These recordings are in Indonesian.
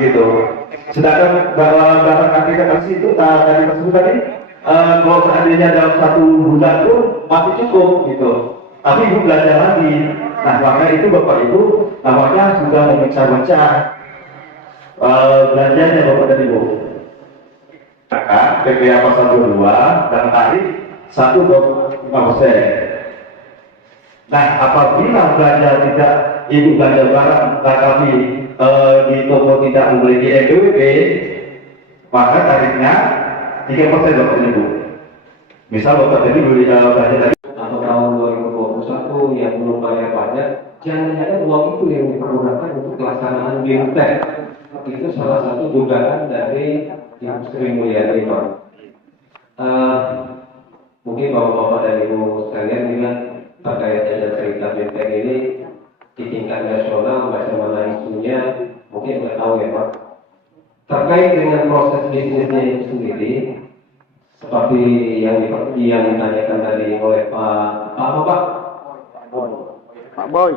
gitu. Sedangkan barang aplikasi itu tadi tersebut tadi kalau seandainya dalam 1 bulan pun masih cukup gitu. Tapi ibu belajar lagi. Nah maka itu bapak ibu namanya sudah memecah-mecah belanjanya bapak dan ibu. Maka PPA pasal 22 dan tarif 1,5%. Nah apabila belanja tidak ibu belanja barang tetapi di toko tidak memiliki NPWP, maka tarifnya 3% bapak ibu. Misal bapak tadi beli belanja tadi atau tahun 2021 yang belum bayar pajak, jangan-jangan uang itu yang dipergunakan untuk pelaksanaan BIMTEK. Itu salah satu dugaan dari Ibu Sri Mulyani, Pak. Mungkin bapak-bapak dan ibu sekalian bilang terkait dengan cerita BIMTEK ini di tingkat nasional bagaimana isunya, mungkin nggak tahu ya Pak. Terkait dengan proses bisnisnya itu sendiri, seperti yang ditanyakan tadi oleh Pak apa Pak? Pak Boy.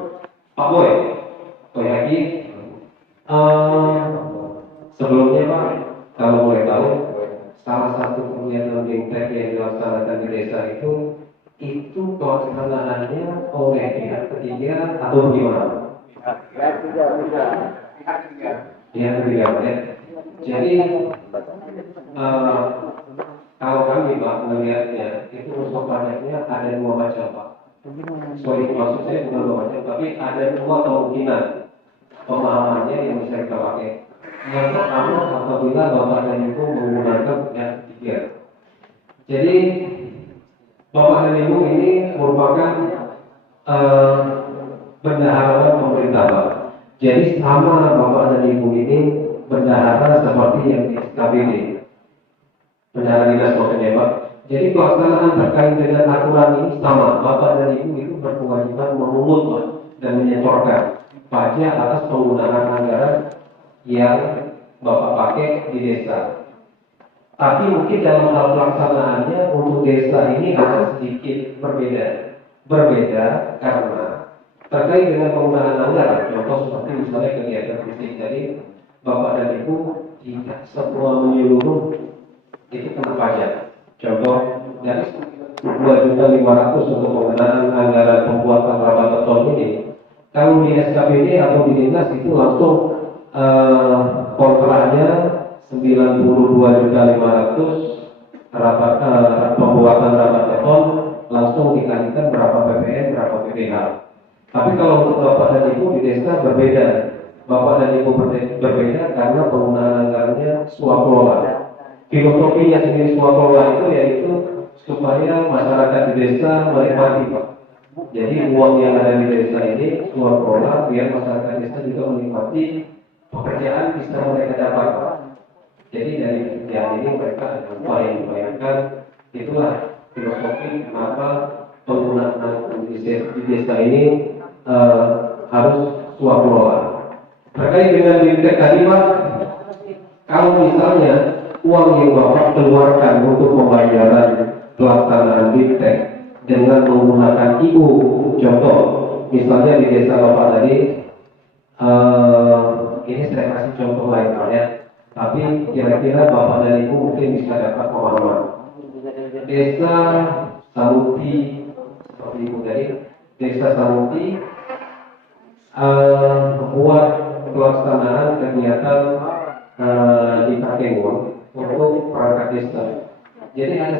Pak Boy. Boy lagi. Sebelumnya Pak, kalau boleh tahu, salah satu kegiatan BIMTEK yang dilaksanakan di desa itu pelaksanaannya oleh pihak ketiga atau gimana? Pihak ketiga ya. Jadi kalau kami Pak melihatnya itu unsur pajaknya ada 2 macam Pak. Sorry maksud saya bukan 2 macam, tapi ada 2 kemungkinan pemahamannya yang bisa kita pakai. Yang pertama apabila bapak dan ibu menggunakan pihak ketiga. Jadi bapak dan ibu ini merupakan bendahara pemerintah Pak. Jadi sama bapak dan ibu ini bendahara seperti yang di SKBD. Bendahara dinas maksudnya Pak. Jadi pelaksanaan terkait dengan aturan ini sama, bapak dan ibu itu berkewajiban memungut Pak, dan menyetorkan pajak atas penggunaan anggaran yang bapak pakai di desa. Tapi mungkin dalam hal pelaksanaannya untuk desa ini akan sedikit berbeda. Berbeda karena terkait dengan penggunaan anggaran, contoh seperti misalnya kegiatan fisik tadi, bapak dan ibu tidak semua menyeluruh itu kena pajak. Contoh dari 2.500.000 untuk penggunaan anggaran pembuatan rapat beton ini, kalau di SKPD atau di dinas itu langsung kontraknya 92.500.000 pembuatan rapat beton langsung dikalikan berapa PPN, berapa PPH. Tapi kalau untuk bapak dan ibu di desa berbeda. Bapak dan ibu berbeda karena penggunaan anggarannya swakelola. Filosofinya sendiri swakelola itu yaitu supaya masyarakat di desa menikmati Pak. Jadi uang yang ada di desa ini swakelola biar masyarakat desa juga menikmati pekerjaan bisa mereka dapat Pak. Jadi dari kerjaan ini mereka ada upaya yang dibayarkan. Itulah filosofi kenapa penggunaan di desa ini harus swakelola. Terkait dengan BIMTEK tadi Pak, kalau misalnya uang yang bapak keluarkan untuk pembayaran pelaksanaan BIMTEK dengan menggunakan IU, contoh misalnya di desa bapak tadi, ini saya kasih contoh lain Pak ya, tapi kira-kira bapak dan ibu mungkin bisa dapat pemahaman. Desa Samuti, seperti ibu tadi, desa Samuti membuat pelaksanaan kegiatan di Kakengwon untuk perangkat desa. Jadi ada